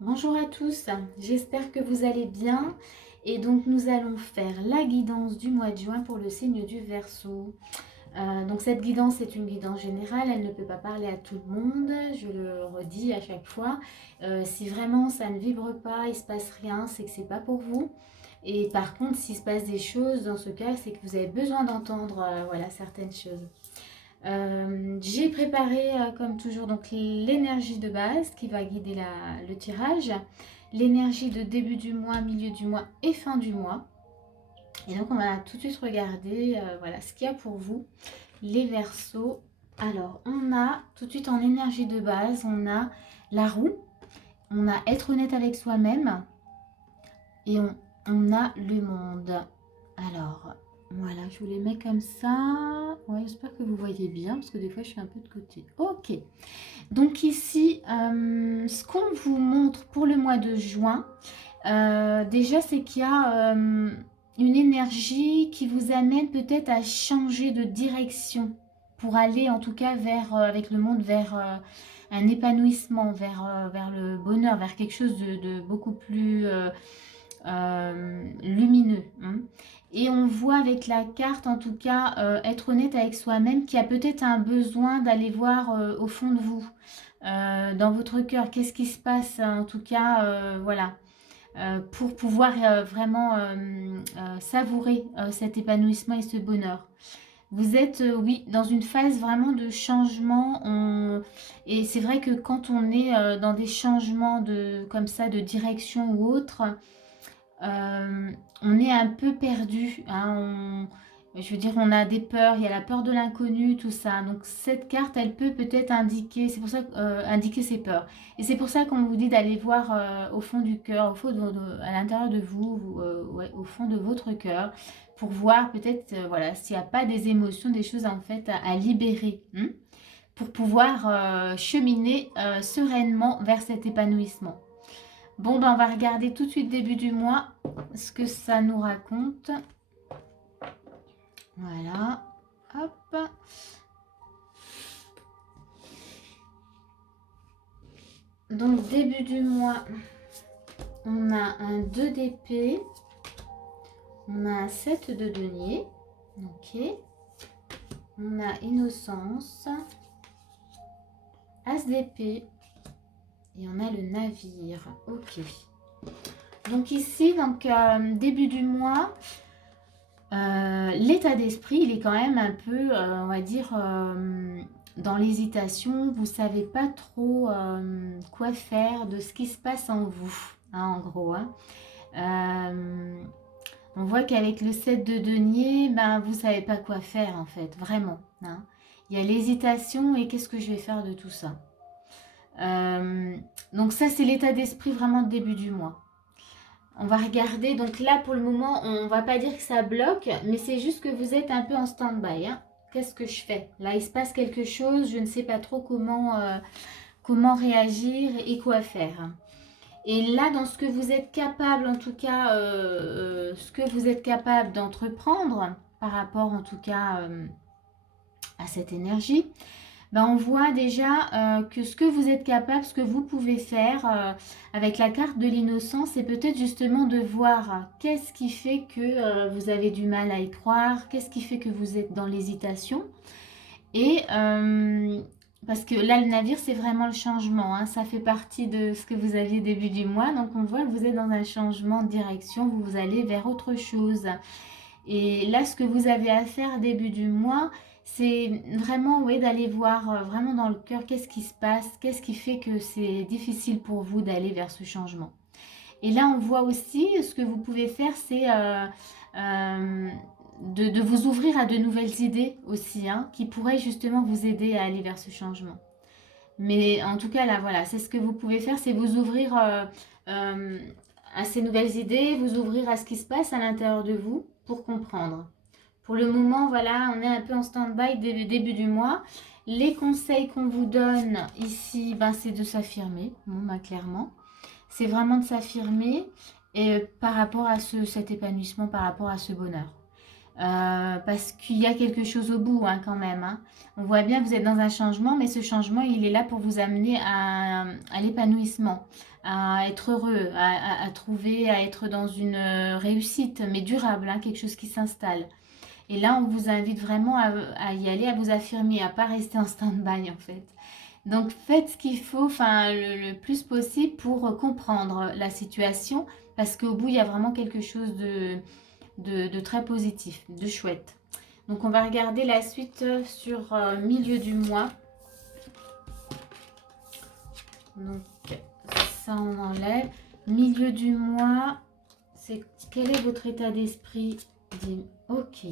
Bonjour à tous, j'espère que vous allez bien et donc nous allons faire la guidance du mois de juin pour le signe du Verseau. Donc cette guidance est une guidance générale, elle ne peut pas parler à tout le monde, je le redis à chaque fois. Si vraiment ça ne vibre pas, il ne se passe rien, c'est que c'est pas pour vous. Et par contre, s'il se passe des choses, dans ce cas, c'est que vous avez besoin d'entendre voilà, certaines choses. J'ai préparé comme toujours donc l'énergie de base qui va guider le tirage, l'énergie de début du mois, milieu du mois et fin du mois. Et donc on va tout de suite regarder voilà, ce qu'il y a pour vous, les Verseaux. Alors on a tout de suite en énergie de base, on a la roue, on a être honnête avec soi-même et on a le monde. Alors voilà, je vous les mets comme ça. Ouais, j'espère que vous voyez bien parce que des fois je suis un peu de côté. Ok. Donc ici, ce qu'on vous montre pour le mois de juin, déjà c'est qu'il y a une énergie qui vous amène peut-être à changer de direction pour aller en tout cas vers, avec le monde, vers un épanouissement, vers le bonheur, vers quelque chose de beaucoup plus lumineux. Hein. Et on voit avec la carte, en tout cas, être honnête avec soi-même, qui a peut-être un besoin d'aller voir au fond de vous, dans votre cœur, qu'est-ce qui se passe, en tout cas, voilà, pour pouvoir vraiment savourer cet épanouissement et ce bonheur. Vous êtes, oui, dans une phase vraiment de changement. Et c'est vrai que quand on est dans des changements comme ça, de direction ou autre, on est un peu perdu. Hein, je veux dire, on a des peurs, il y a la peur de l'inconnu, tout ça. Donc cette carte, elle peut peut-être indiquer, c'est pour ça indiquer ses peurs. Et c'est pour ça qu'on vous dit d'aller voir au fond du cœur, à l'intérieur de vous, ouais, au fond de votre cœur, pour voir peut-être, voilà, s'il n'y a pas des émotions, des choses en fait à libérer, hein, pour pouvoir cheminer sereinement vers cet épanouissement. Bon, ben on va regarder tout de suite début du mois ce que ça nous raconte. Voilà. Hop. Donc début du mois, on a un 2 d'épée. On a un 7 de denier. Ok. On a innocence. As d'épée. Et on a le navire. Ok. Donc ici, début du mois, l'état d'esprit, il est quand même un peu, on va dire, dans l'hésitation. Vous ne savez pas trop quoi faire de ce qui se passe en vous, hein, en gros. Hein. On voit qu'avec le 7 de denier, ben, vous ne savez pas quoi faire en fait, vraiment. Hein. Il y a l'hésitation et qu'est-ce que je vais faire de tout ça. Donc ça, c'est l'état d'esprit vraiment de début du mois. On va regarder, donc là pour le moment, on va pas dire que ça bloque, mais c'est juste que vous êtes un peu en stand-by. Hein. Qu'est-ce que je fais? Là, il se passe quelque chose, je ne sais pas trop comment réagir et quoi faire. Et là, dans ce que vous êtes capable, en tout cas, ce que vous êtes capable d'entreprendre par rapport en tout cas à cette énergie, ben, on voit déjà que ce que vous êtes capable, ce que vous pouvez faire avec la carte de l'innocence, c'est peut-être justement de voir qu'est-ce qui fait que vous avez du mal à y croire, qu'est-ce qui fait que vous êtes dans l'hésitation. Et parce que là, le navire, c'est vraiment le changement. Hein, ça fait partie de ce que vous aviez début du mois. Donc, on voit que vous êtes dans un changement de direction, vous allez vers autre chose. Et là, ce que vous avez à faire début du mois, c'est vraiment ouais, d'aller voir vraiment dans le cœur qu'est-ce qui se passe, qu'est-ce qui fait que c'est difficile pour vous d'aller vers ce changement. Et là, on voit aussi, ce que vous pouvez faire, c'est de vous ouvrir à de nouvelles idées aussi, hein, qui pourraient justement vous aider à aller vers ce changement. Mais en tout cas, là, voilà, c'est ce que vous pouvez faire, c'est vous ouvrir euh, à ces nouvelles idées, vous ouvrir à ce qui se passe à l'intérieur de vous pour comprendre. Pour le moment, voilà, on est un peu en stand-by dès le début du mois. Les conseils qu'on vous donne ici, ben, c'est de s'affirmer, bon, ben, clairement. C'est vraiment de s'affirmer et par rapport à cet épanouissement, par rapport à ce bonheur. Parce qu'il y a quelque chose au bout hein, quand même. Hein. On voit bien que vous êtes dans un changement, mais ce changement, il est là pour vous amener à l'épanouissement, à être heureux, à trouver, à être dans une réussite, mais durable, hein, quelque chose qui s'installe. Et là, on vous invite vraiment à y aller, à vous affirmer, à pas rester en stand-by en fait. Donc faites ce qu'il faut, enfin le plus possible pour comprendre la situation, parce qu'au bout, il y a vraiment quelque chose de très positif, de chouette. Donc on va regarder la suite sur milieu du mois. Donc ça on enlève. Milieu du mois, c'est quel est votre état d'esprit? Ok.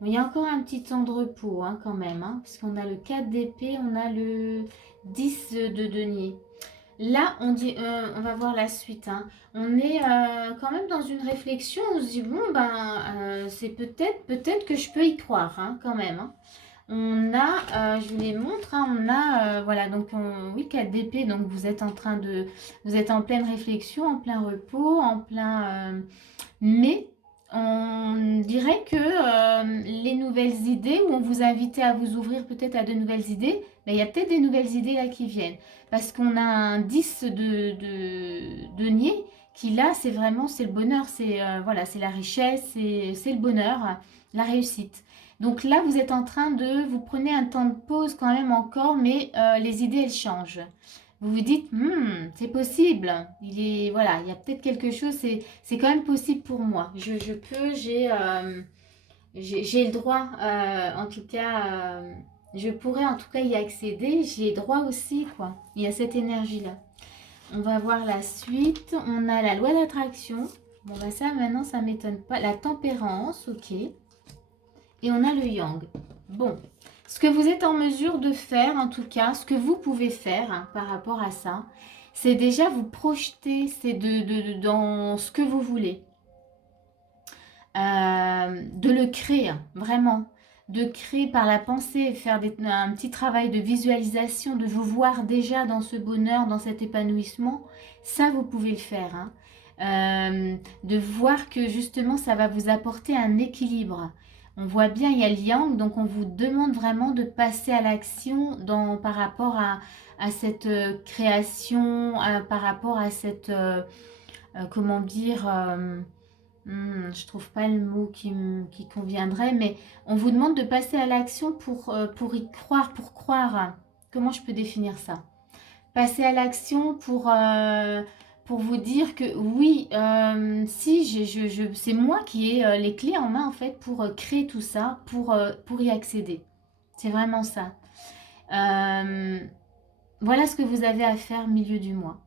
Bon, il y a encore un petit temps de repos hein, quand même, hein, parce qu'on a le 4 d'épée, on a le 10 de denier. Là, on va voir la suite. Hein. On est quand même dans une réflexion. On se dit bon c'est peut-être que je peux y croire hein, quand même. Hein. On a, je vous les montre, hein, on a, voilà, donc oui, 4 d'épée, donc vous êtes en pleine réflexion, en plein repos, en plein, mais on dirait que les nouvelles idées, où on vous invitait à vous ouvrir peut-être à de nouvelles idées, ben, il y a peut-être des nouvelles idées là qui viennent, parce qu'on a un 10 de denier, qui là, c'est vraiment, c'est le bonheur, c'est voilà, c'est la richesse, c'est le bonheur, la réussite. Donc là, vous êtes en train de, vous prenez un temps de pause quand même encore, mais les idées, elles changent. Vous vous dites, c'est possible, voilà, il y a peut-être quelque chose, c'est quand même possible pour moi. Je peux, j'ai le droit, en tout cas, je pourrais en tout cas y accéder, j'ai droit aussi, quoi. Il y a cette énergie-là. On va voir la suite. On a la loi d'attraction. Bon, bah ça, maintenant, ça ne m'étonne pas. La tempérance, ok. Et on a le yang. Bon, ce que vous êtes en mesure de faire, en tout cas, ce que vous pouvez faire hein, par rapport à ça, c'est déjà vous projeter, c'est dans ce que vous voulez. De le créer, vraiment. De créer par la pensée, faire un petit travail de visualisation, de vous voir déjà dans ce bonheur, dans cet épanouissement. Ça, vous pouvez le faire. Hein. De voir que justement, ça va vous apporter un équilibre. On voit bien, il y a le yang, donc on vous demande vraiment de passer à l'action par rapport à cette création, par rapport à cette, comment dire, je trouve pas le mot qui conviendrait, mais on vous demande de passer à l'action pour y croire, pour croire. Comment je peux définir ça? Passer à l'action pour vous dire que oui, si, c'est moi qui ai les clés en main en fait pour créer tout ça, pour y accéder. C'est vraiment ça. Voilà ce que vous avez à faire au milieu du mois.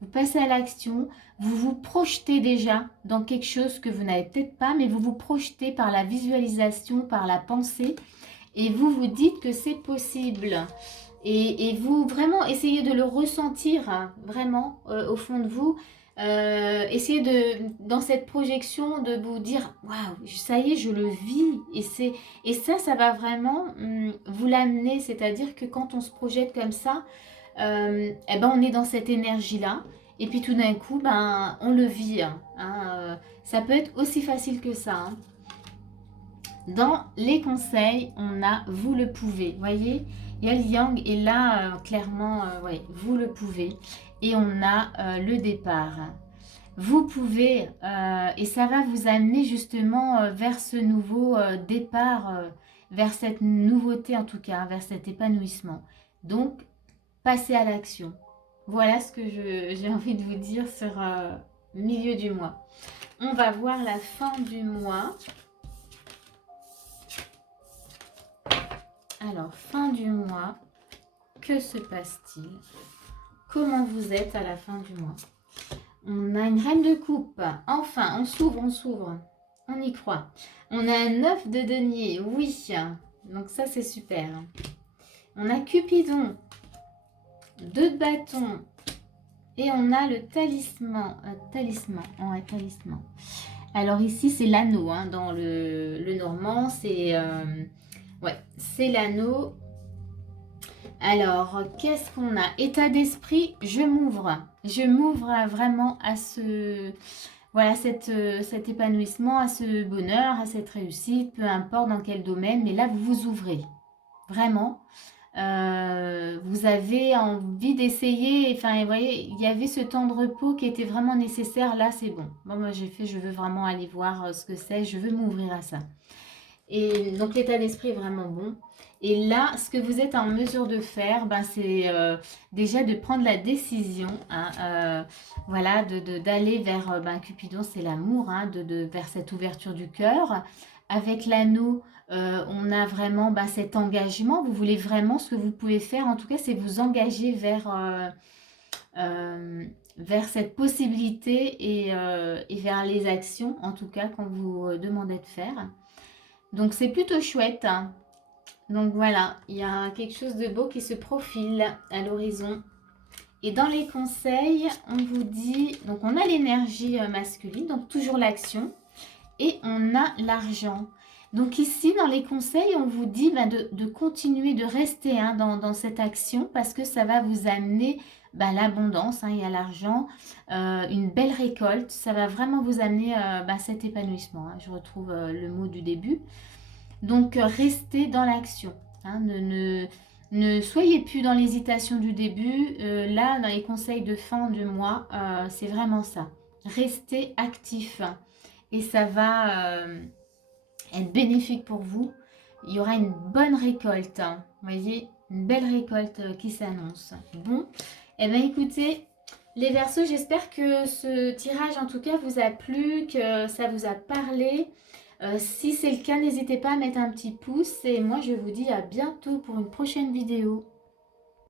Vous passez à l'action, vous vous projetez déjà dans quelque chose que vous n'avez peut-être pas, mais vous vous projetez par la visualisation, par la pensée, et vous vous dites que c'est possible. Et vous vraiment essayez de le ressentir, hein, vraiment, au fond de vous. Essayez dans cette projection, de vous dire, waouh, ça y est, je le vis. Et ça va vraiment vous l'amener. C'est-à-dire que quand on se projette comme ça, eh ben, on est dans cette énergie-là. Et puis tout d'un coup, ben, on le vit. Hein, ça peut être aussi facile que ça. Hein. Dans les conseils, on a vous le pouvez. Voyez, il y a le yang et là, clairement, ouais, vous le pouvez. Et on a le départ. Vous pouvez, et ça va vous amener justement vers ce nouveau départ, vers cette nouveauté en tout cas, vers cet épanouissement. Donc, passez à l'action. Voilà ce que j'ai envie de vous dire sur milieu du mois. On va voir la fin du mois. Alors, fin du mois, que se passe-t-il? Comment vous êtes à la fin du mois? On a une reine de coupe. Enfin, on s'ouvre, on s'ouvre. On y croit. On a un 9 de denier, oui. Donc ça, c'est super. On a Cupidon, 2 de bâton. Et on a le talisman. Talisman. Alors ici, c'est l'anneau. Hein, dans le normand, c'est c'est l'anneau. Alors, qu'est-ce qu'on a? État d'esprit, je m'ouvre. Je m'ouvre vraiment à voilà, cet épanouissement, à ce bonheur, à cette réussite, peu importe dans quel domaine. Mais là, vous vous ouvrez. Vraiment. vous avez envie d'essayer, enfin, vous voyez, il y avait ce temps de repos qui était vraiment nécessaire. Là, c'est bon. Bon, moi, j'ai fait, je veux vraiment aller voir ce que c'est, je veux m'ouvrir à ça. Et donc, l'état d'esprit est vraiment bon. Et là, ce que vous êtes en mesure de faire, ben, c'est déjà de prendre la décision, hein, voilà, d'aller vers ben, Cupidon, c'est l'amour, hein, vers cette ouverture du cœur. Avec l'anneau, on a vraiment ben, cet engagement. Vous voulez vraiment, ce que vous pouvez faire, en tout cas, c'est vous engager vers cette possibilité et vers les actions, en tout cas, qu'on vous demandait de faire. Donc, c'est plutôt chouette, hein. Donc voilà, il y a quelque chose de beau qui se profile à l'horizon. Et dans les conseils, on vous dit, donc on a l'énergie masculine, donc toujours l'action, et on a l'argent. Donc ici, dans les conseils, on vous dit ben, de continuer, de rester hein, dans cette action parce que ça va vous amener ben, l'abondance, hein, il y a l'argent, une belle récolte, ça va vraiment vous amener ben, cet épanouissement. Hein. Je retrouve le mot du début. Donc, restez dans l'action. Hein, ne soyez plus dans l'hésitation du début. Là, dans les conseils de fin de mois, c'est vraiment ça. Restez actif et ça va être bénéfique pour vous. Il y aura une bonne récolte. Hein. Vous voyez, une belle récolte qui s'annonce. Bon, eh bien écoutez, les Verseaux, j'espère que ce tirage en tout cas vous a plu, que ça vous a parlé. Si c'est le cas, n'hésitez pas à mettre un petit pouce et moi je vous dis à bientôt pour une prochaine vidéo.